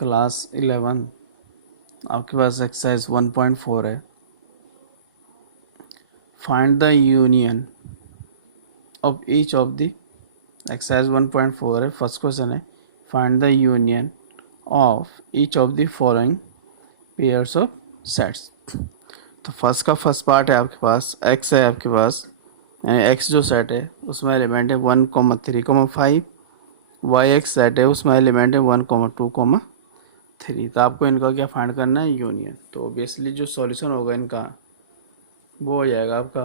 Class 11 आपके पास exercise 1.4 है। Find the union of each of the exercise 1.4 है। First question है find the union of each of the following pairs of sets. तो first का first part है आपके पास x है आपके पास, यानी एक्स जो सेट है उसमें एलिमेंट है 1,3,5। वाई एक्स सेट है उसमें एलिमेंट है 1,2,3। तो आपको इनका क्या फाइंड करना है, यूनियन। तो ऑब्वियसली जो सॉल्यूशन होगा इनका वो हो जाएगा आपका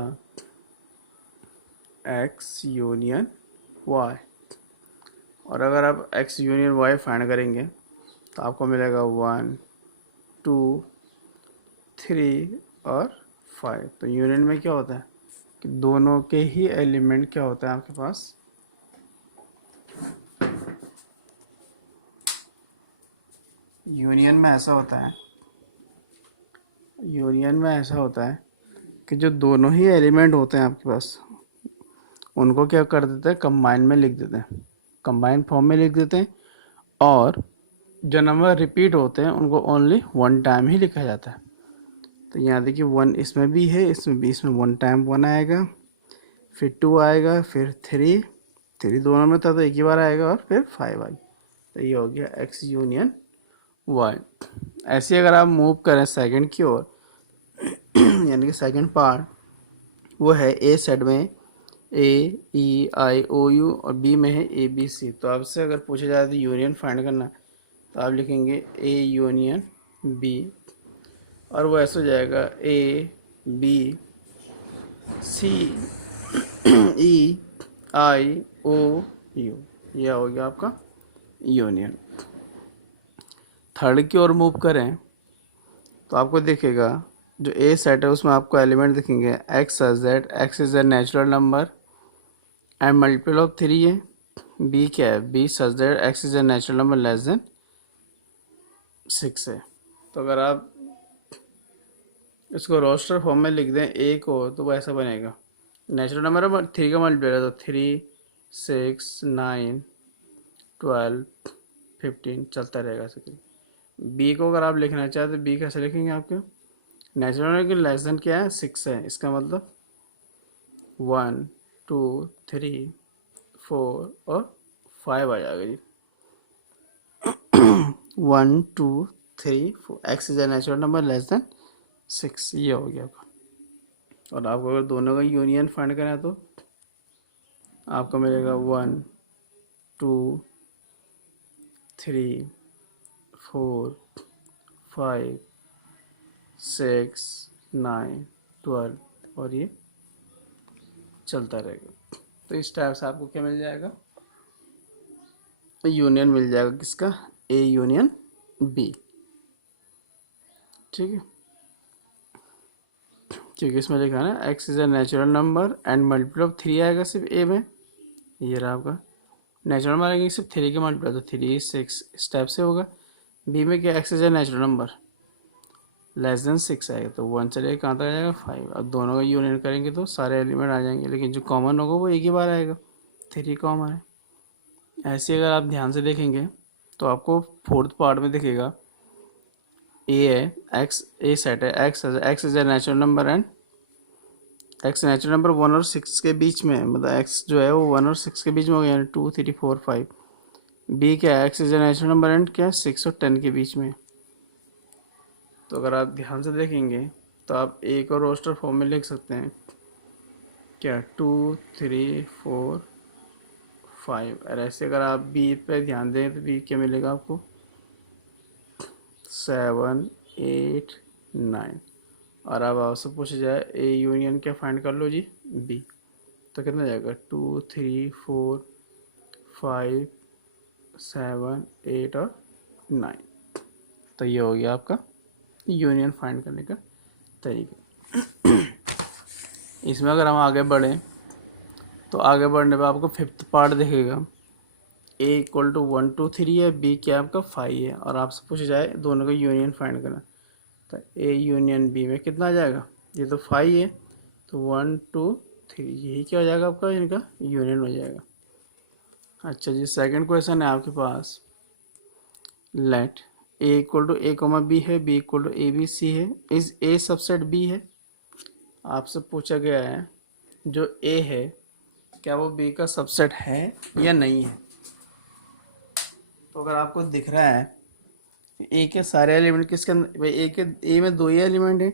एक्स यूनियन वाई। और अगर आप एक्स यूनियन वाई फाइंड करेंगे तो आपको मिलेगा 1, 2, 3 और 5। तो यूनियन में क्या होता है कि दोनों के ही एलिमेंट क्या होता है आपके पास, यूनियन में ऐसा होता है, यूनियन में ऐसा होता है कि जो दोनों ही एलिमेंट होते हैं आपके पास उनको क्या कर देते हैं, कंबाइन में लिख देते हैं, कंबाइन फॉर्म में लिख देते हैं। और जो नंबर रिपीट होते हैं उनको ओनली वन टाइम ही लिखा जाता है। तो यहाँ देखिए 1 इसमें भी है, इसमें भी, इसमें वन टाइम 1 आएगा, फिर 2 आएगा, फिर 3 दोनों में था तो एक ही बार आएगा, और फिर 5 आएगा। तो ये हो गया एक्स यूनियन वाई। ऐसे अगर आप मूव करें सेकंड की ओर, यानी कि सेकंड पार्ट वो है ए सेट में ए ई आई ओ यू और बी में है ए बी सी। तो आपसे अगर पूछा जाए तो यूनियन फाइंड करना, तो आप लिखेंगे ए यूनियन बी, और वो ऐसे हो जाएगा ए B C E I O you. यह हो गया आपका यूनियन। थर्ड की ओर मूव करें तो आपको दिखेगा जो ए सेट है उसमें आपको एलिमेंट दिखेंगे X Z. X is a natural number and multiple of 3 है। बी क्या है, B such that X is a natural number less than 6 है। तो अगर आप इसको रोस्टर फॉर्म में लिख दें ए को तो वो ऐसा बनेगा, नेचुरल नंबर है 3 का मल्टीप्लाई है तो 3, 6, 9, 12, 15 चलता रहेगा ऐसे। बी को अगर आप लिखना चाहें तो बी कैसे लिखेंगे, आपके नेचुरल नंबर की लेस देन क्या है, 6 है। इसका मतलब 1, 2, 3, 4 और 5 आ जाएगा जी। 1, 2, 3, 4 x is a natural number less than 6। ये हो गया आपका। और आपको अगर दोनों का यूनियन फाइंड करना है तो आपको मिलेगा 1, 2, 3, 4, 5, 6, 9, 12 और ये चलता रहेगा। तो इस टाइप से आपको क्या मिल जाएगा, यूनियन मिल जाएगा। किसका, ए यूनियन बी। ठीक है, क्योंकि इसमें लिखा है ना x is a natural number and multiple of 3 आएगा सिर्फ ए में। ये रहा आपका नेचुरल नंबर आएंगे सिर्फ 3 के मल्टीपल, तो 3, 6 इस टाइप से होगा। बी में क्या, x is a natural number less than 6 आएगा तो 1 चलेगा, कहाँ तक आ जाएगा 5। अब दोनों का यूनियन करेंगे तो सारे एलिमेंट आ जाएंगे, लेकिन जो कॉमन होगा वो एक ही बार आएगा, 3 कॉमन है। ऐसे अगर आप ध्यान से देखेंगे तो आपको फोर्थ पार्ट में दिखेगा ए है, एक्स ए सेट है, x is a natural number and x natural number 1 और 6 के बीच में है, मतलब एक्स जो है वो 1 और 6 के बीच में हो गया, यानी 2, 3, 4, 5। बी क्या है, x is a natural number and क्या है 6 और 10 के बीच में। तो अगर आप ध्यान से देखेंगे तो आप ए को रोस्टर फॉर्म में लिख सकते हैं क्या, 2, 3, 4, 5। और ऐसे अगर आप बी पे ध्यान दें तो बी क्या मिलेगा आपको, 7, 8, 9। और अब आपसे पूछा जाए ए यूनियन क्या फाइंड कर लो जी, बी। तो कितना जाएगा, 2, 3, 4, 5, 7, 8 और 9। तो ये हो गया आपका यूनियन फाइंड करने का तरीका। इसमें अगर हम आगे बढ़ें तो आगे बढ़ने पे आपको फिफ्थ पार्ट दिखेगा, ए इक्वल टू 1, 2, 3 है, बी क्या आपका 5 है। और आपसे पूछा जाए दोनों का यूनियन फाइंड करना, तो ए यूनियन बी में कितना आ जाएगा, ये तो 5 है तो 1, 2, 3 यही क्या हो जाएगा आपका, इनका यूनियन हो जाएगा। अच्छा जी, सेकंड क्वेश्चन है आपके पास, let A equal to A comma B है, B equal to A B C है, इज ए सबसेट बी है। आपसे पूछा गया है जो ए है क्या वो बी का सबसेट है या नहीं है। तो अगर आपको दिख रहा है ए के सारे एलिमेंट किसके अंदर, भाई ए के ए में दो ही एलिमेंट है,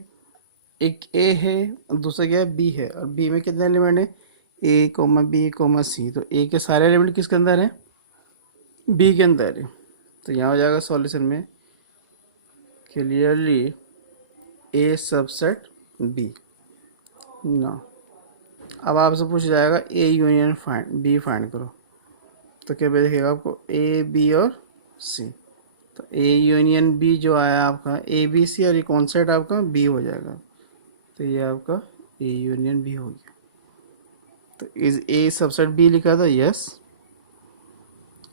एक ए है और दूसरा क्या है बी है, और बी में कितने एलिमेंट है ए कोमा बी कोमा सी। तो ए के सारे एलिमेंट किसके अंदर है, बी के अंदर है। तो यहाँ हो जाएगा सॉल्यूशन में क्लियरली ए सबसेट बी ना। अब आपसे पूछ जाएगा A union find B find करो, तो क्या देखिएगा आपको ए बी और सी। तो ए यूनियन बी जो आया आपका ए बी सी, और ये कौन सेट आपका बी हो जाएगा। तो ये आपका ए यूनियन बी हो गया। तो इज ए सबसेट बी लिखा था, यस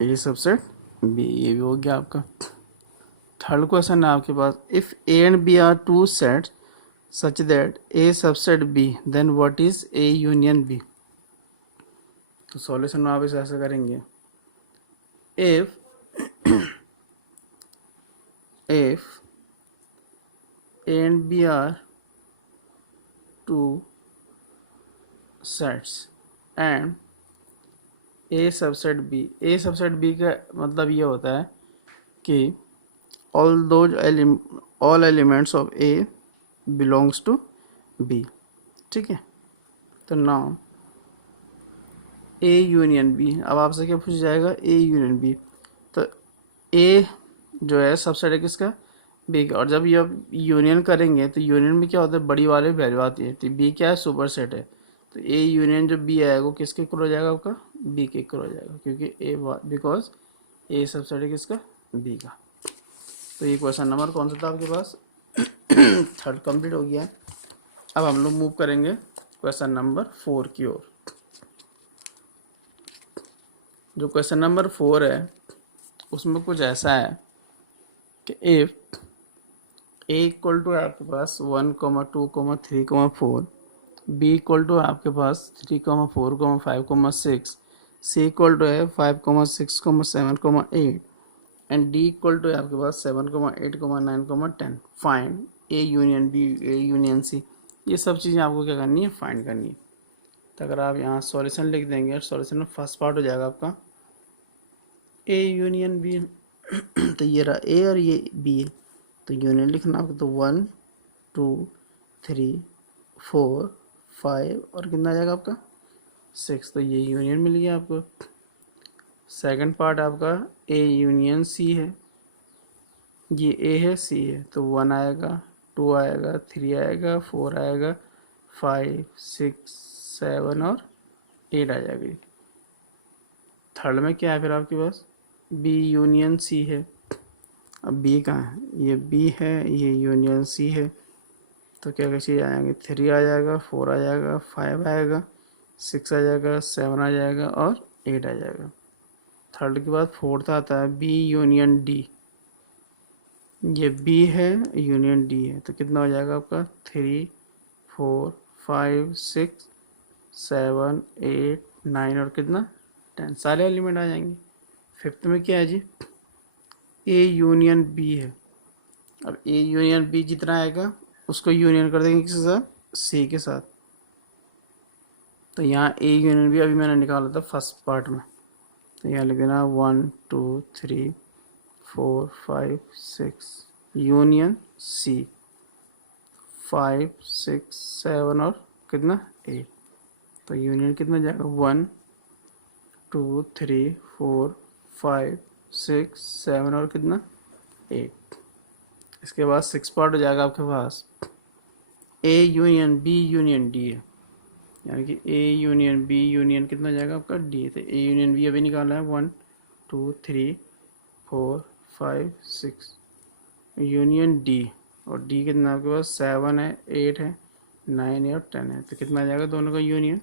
ए सबसेट बी, ये भी हो गया आपका। थर्ड क्वेश्चन है आपके पास, if A and B are two sets such that A subset B, then what is A union B? तो सॉल्यूशन आप इसे ऐसे करेंगे, if A and B are two sets and A subset B, A subset B का मतलब ये होता है कि all elements of A belongs to B, ठीक है। तो नाउ ए यूनियन बी, अब आपसे क्या पूछ जाएगा ए यूनियन बी। तो ए जो है सबसेट है किसका बी का, और जब ये यूनियन करेंगे तो यूनियन में क्या होता है बड़ी वाली वैल्यू आती है। तो बी क्या है सुपर सेट है, तो ए यूनियन जो बी आएगा वो किसके इक्वल हो जाएगा आपका बी के इक्वल हो जाएगा, क्योंकि ए बिकॉज ए सबसेट है किसका बी का। तो ये क्वेश्चन नंबर कौन सा था आपके पास थर्ड कंप्लीट हो गया है। अब हम लोग मूव करेंगे क्वेश्चन नंबर 4 की ओर। जो क्वेश्चन नंबर 4 है उसमें कुछ ऐसा है कि इफ ए इक्वल टू आपके पास 1, 2, 3, 4, बी इक्वल टू आपके पास 3, 4, 5, 6, सी इक्वल टू है 5, 6, 7, 8 एंड डी इक्वल टू है आपके पास 7, 8, 9, 10, find A union B, A union C. ये सब चीज़ें आपको क्या करनी है फाइंड करनी है। तो अगर आप यहाँ सॉल्यूशन लिख देंगे और सॉल्यूशन में फर्स्ट पार्ट हो जाएगा आपका ए यूनियन बी तो ये रहा ए और ये बी है, तो यूनियन लिखना आपको। तो 1, 2, 3, 4, 5 और कितना आ जाएगा आपका 6, तो ये यूनियन मिल गया आपको। सेकंड पार्ट आपका ए यूनियन सी है, ये ए है सी है, तो 1 आएगा, 2 आएगा, 3 आएगा, 4 आएगा, 5, 6, 7 और 8 आ जाएगी। थर्ड में क्या है फिर आपके पास बी यूनियन सी है। अब बी कहाँ है, ये बी है, ये यूनियन सी है, तो क्या क्या चीज़ आएंगे 3 आ जाएगा, 4 आ जाएगा, 5 आएगा, 6 आ जाएगा, 7 आ जाएगा और 8 आ जाएगा। थर्ड के बाद फोर्थ आता है बी यूनियन डी, ये बी है यूनियन डी है, तो कितना हो जाएगा आपका 3, 4, 5, 6, 7, 8, 9 और कितना 10, सारे एलिमेंट आ जाएंगे। फिफ्थ में क्या है जी ए यूनियन बी है। अब ए यूनियन बी जितना आएगा उसको यूनियन कर देंगे किसके साथ सी के साथ। तो यहाँ ए यूनियन बी अभी मैंने निकाला था फर्स्ट पार्ट में, तो यहाँ लिख देना 1, 2, 3, 4, 5, 6 यूनियन सी 5, 6, 7 और कितना 8, तो यूनियन कितना जाएगा 1, 2, 3, 4, 5, 6, 7 और कितना 8। इसके बाद 6 पार्ट हो जाएगा आपके पास A union B union D है, यानी कि ए यूनियन बी यूनियन कितना जाएगा आपका डी है। तो ए यूनियन बी अभी निकालना है 1, 2, 3, 4, 5, 6 यूनियन डी, और डी कितना आपके पास 7 है, 8 है, 9 है और 10 है, तो कितना आ जाएगा दोनों का यूनियन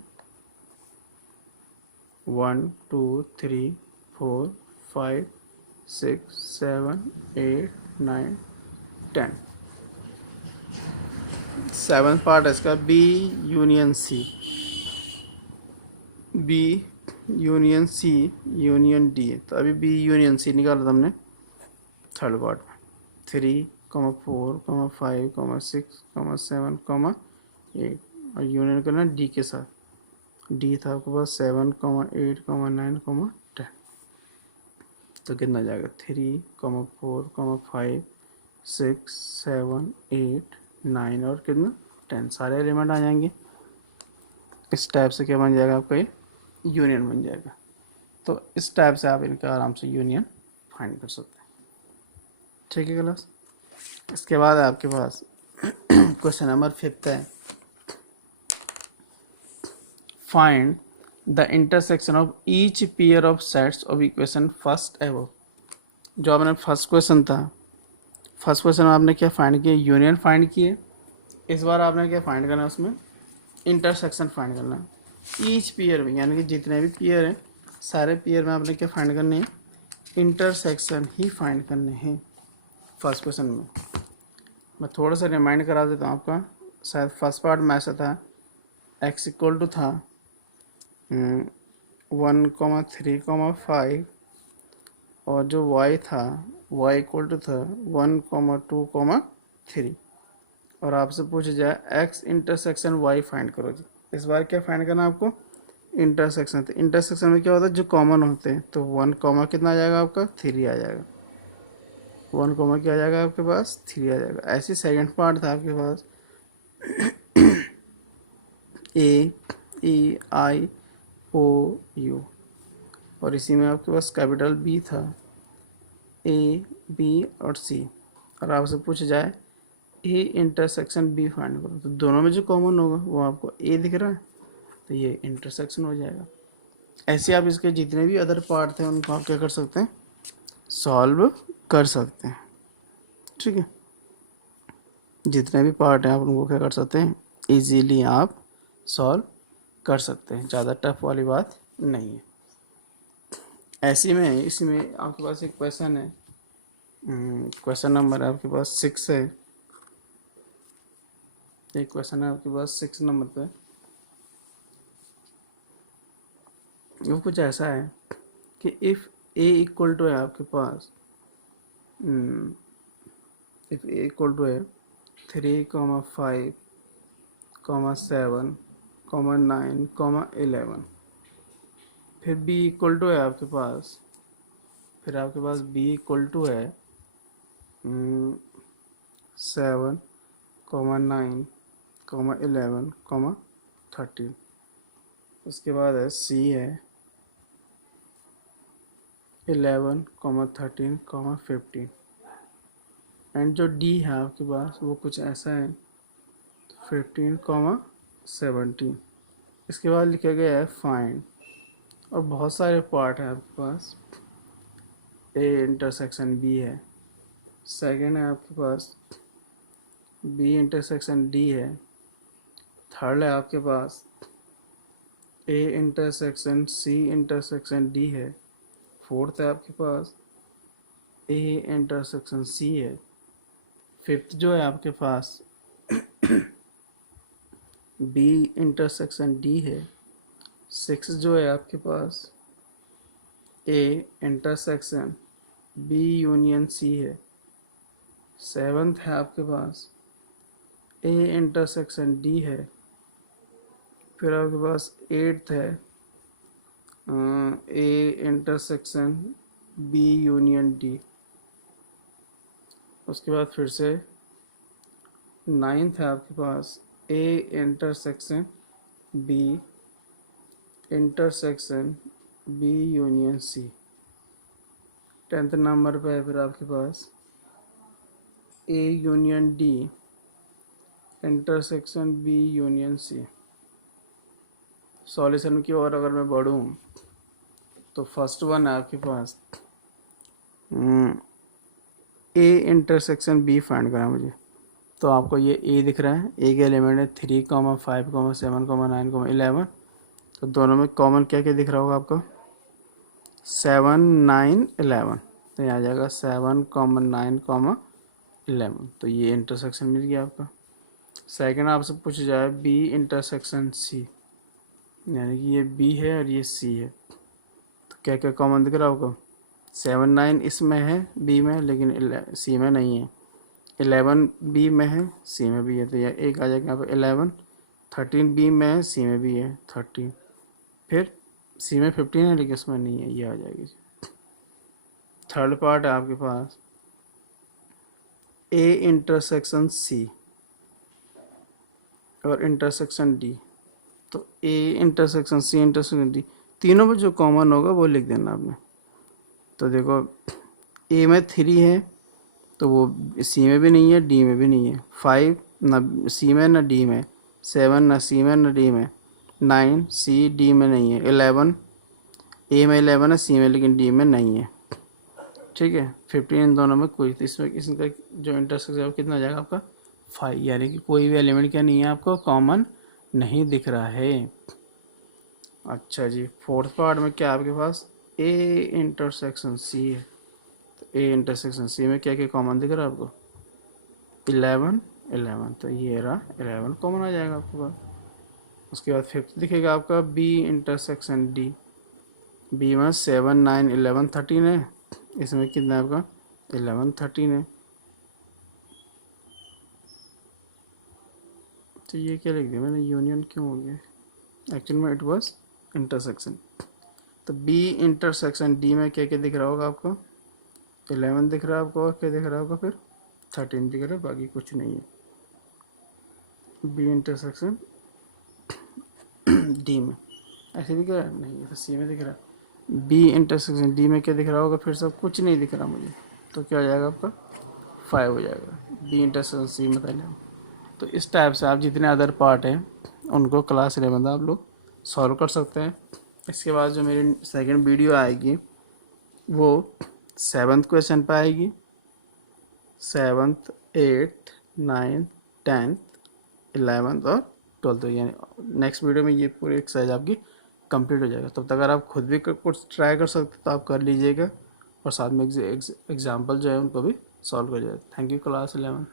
1, 2, 3, 4, 5, 6, 7, 8, 9, 10। सेवन पार्ट है इसका B union C, B union D है, तो अभी बी यूनियन सी निकाला था हमने थर्ड पार्ट में। 3,4,5,6,7,8 और यूनियन करना डी के साथ। डी था आपके पास 7,8,9,10। तो कितना जाएगा 3,4,5,6,7,8,9 और कितना 10, सारे एलिमेंट आ जाएंगे। इस टाइप से क्या बन जाएगा आपका, ये यूनियन बन जाएगा। तो इस टाइप से आप इनका आराम से यूनियन फाइंड कर सकते हैं। ठीक है क्लास। इसके बाद आपके पास क्वेश्चन नंबर 5 है, find the intersection of each pair of sets of equation first above. जो आपने फर्स्ट क्वेश्चन था, फर्स्ट क्वेश्चन में आपने क्या फाइंड किया, यूनियन फाइंड किए। इस बार आपने क्या फाइंड करना है, उसमें इंटरसेक्शन फाइंड करना है ईच पेयर में, यानी कि जितने भी पेयर हैं सारे पेयर में आपने क्या फाइंड करने हैं, इंटरसेक्शन ही फाइंड करने हैं फर्स्ट क्वेश्चन में। मैं थोड़ा सा रिमाइंड करा देता हूँ आपका, शायद फर्स्ट पार्ट में ऐसा था, x इक्वल टू था 1,3,5 और जो y था y इक्वल टू था 1,2,3 और आपसे पूछा जाए x इंटरसेक्शन y फाइंड करो जी। इस बार क्या फाइंड करना है आपको, इंटरसेक्शन। तो इंटरसेक्शन में क्या होता है, जो कॉमन होते हैं, तो 1 कॉमा कितना आ जाएगा आपका 3 आ जाएगा, 1 कॉमा क्या आ जाएगा आपके पास 3 आ जाएगा। ऐसे सेकंड पार्ट था आपके पास ए ई आई ओ यू और इसी में आपके पास कैपिटल बी था, ए बी और सी, और आपसे पूछा जाए ए इंटरसेक्शन बी फाइंड करो, तो दोनों में जो कॉमन होगा वो आपको ए दिख रहा है, तो ये इंटरसेक्शन हो जाएगा। ऐसे आप इसके जितने भी अदर पार्ट थे उनको आप क्या कर सकते हैं, सॉल्व कर सकते हैं। ठीक है, जितने भी पार्ट हैं आप उनको क्या कर सकते हैं, इजीली आप सॉल्व कर सकते हैं, ज़्यादा टफ वाली बात नहीं है। ऐसे में इसमें आपके पास एक क्वेश्चन है, क्वेश्चन नंबर आपके पास 6 है, एक क्वेश्चन है आपके पास 6 नंबर पे। वो कुछ ऐसा है कि इफ़ ए इक्वल टू है आपके पास, इफ़ ए इक्वल टू है 3,5,7,9,11, फिर बी इक्वल टू है आपके पास, फिर आपके पास बी इक्वल टू है 7,9,11,13। उसके बाद है सी है 11,13,15 एंड जो डी है आपके पास वो कुछ ऐसा है 15,17। इसके बाद लिखा गया है फाइंड, और बहुत सारे पार्ट हैं आपके पास। ए इंटरसेक्शन बी है, सेकंड है आपके पास बी इंटरसेक्शन डी है, थर्ड है आपके पास A intersection C intersection D है, फोर्थ है आपके पास ए इंटरसेक्शन सी है, फिफ्थ जो है आपके पास बी इंटरसेक्शन डी है, सिक्स जो है आपके पास A intersection B union C है, सेवन्थ है आपके पास ए इंटरसेक्शन डी है, फिर आपके पास एट्थ है A intersection B union D. उसके बाद फिर से नाइन्थ है आपके पास A intersection B intersection B union C. Tenth number पे है फिर आपके पास A union D intersection B union C. Solution की ओर अगर मैं बढ़ूँ तो फर्स्ट वन है आपके पास ए इंटरसेक्शन बी फाइंड करना है मुझे। तो आपको ये ए दिख रहा है, ए के एलिमेंट है 3,5,7,9,11, तो दोनों में कॉमन क्या क्या दिख रहा होगा आपको 7, 9, 11, तो यहाँ आ जाएगा 7, 9, 11, तो ये इंटरसेक्शन मिल गया आपका। सेकंड आपसे पूछा जाए बी इंटरसेक्शन सी, यानी कि ये बी है और ये सी है, तो क्या क्या कॉमन दिख रहा होगा 7 9 इसमें है बी में, लेकिन सी में नहीं है। 11 बी में है, सी में भी है, तो यह एक आ जाएगा यहाँ पे 11। 13 बी में है, सी में भी है 13। फिर सी में 15 है लेकिन इसमें नहीं है, ये आ जाएगी। थर्ड पार्ट है आपके पास ए इंटरसेक्शन सी और इंटरसेक्शन डी। तो A intersection C intersection D, तीनों में जो कॉमन होगा वो लिख देना आपने। तो देखो ए में 3 है तो वो सी में भी नहीं है, डी में भी नहीं है। 5 ना सी में ना डी में। 7 ना सी में ना डी में। 9 सी डी में नहीं है। 11 ए में 11 है, सी में लेकिन डी में नहीं है। ठीक है। 15 इन दोनों में कोई, तो इसमें इसका जो इंटरसेक्शन है वो कितना आ जाएगा आपका 5, यानी कि कोई भी एलिमेंट क्या नहीं है आपको कॉमन नहीं दिख रहा है। अच्छा जी, फोर्थ पार्ट में क्या आपके पास ए इंटरसेक्शन सी है। तो ए इंटरसेक्शन सी में क्या क्या कॉमन दिख रहा है आपको 11 11, तो ये रहा 11 कॉमन आ जाएगा आपके पास। उसके बाद फिफ्थ दिखेगा आपका बी इंटरसेक्शन डी। बी में 7 9 11 13 है, इसमें कितना है आपका 11 13 है। तो ये क्या लिख दिया मैंने, यूनियन क्यों हो गया, एक्चुअल में इट वाज इंटरसेक्शन। तो बी इंटरसेक्शन डी में क्या क्या दिख रहा होगा आपको 11 दिख रहा है आपको, और क्या दिख रहा होगा फिर 13 दिख रहा है, बाकी कुछ नहीं है। बी इंटरसेक्शन डी में ऐसे दिख रहा है, नहीं ये तो सी में दिख रहा है। बी इंटरसेक्शन डी में क्या दिख रहा होगा, फिर सब कुछ नहीं दिख रहा मुझे, तो क्या हो जाएगा आपका 5 हो जाएगा। बी इंटरसेक्शन सी में 11। तो इस टाइप से आप जितने अदर पार्ट हैं उनको क्लास 11 आप लोग सॉल्व कर सकते हैं। इसके बाद जो मेरी सेकंड वीडियो आएगी वो 7th क्वेश्चन पे आएगी। 7th 8th 9th 10th 11th और 12th, यानी नेक्स्ट वीडियो में ये पूरी एक्सरसाइज आपकी कंप्लीट हो जाएगा। तब तक अगर आप खुद भी कुछ ट्राई कर सकते तो आप कर लीजिएगा, और साथ में एग्जाम्पल जो है उनको भी सॉल्व कर लीजिएगा। Thank you class 11।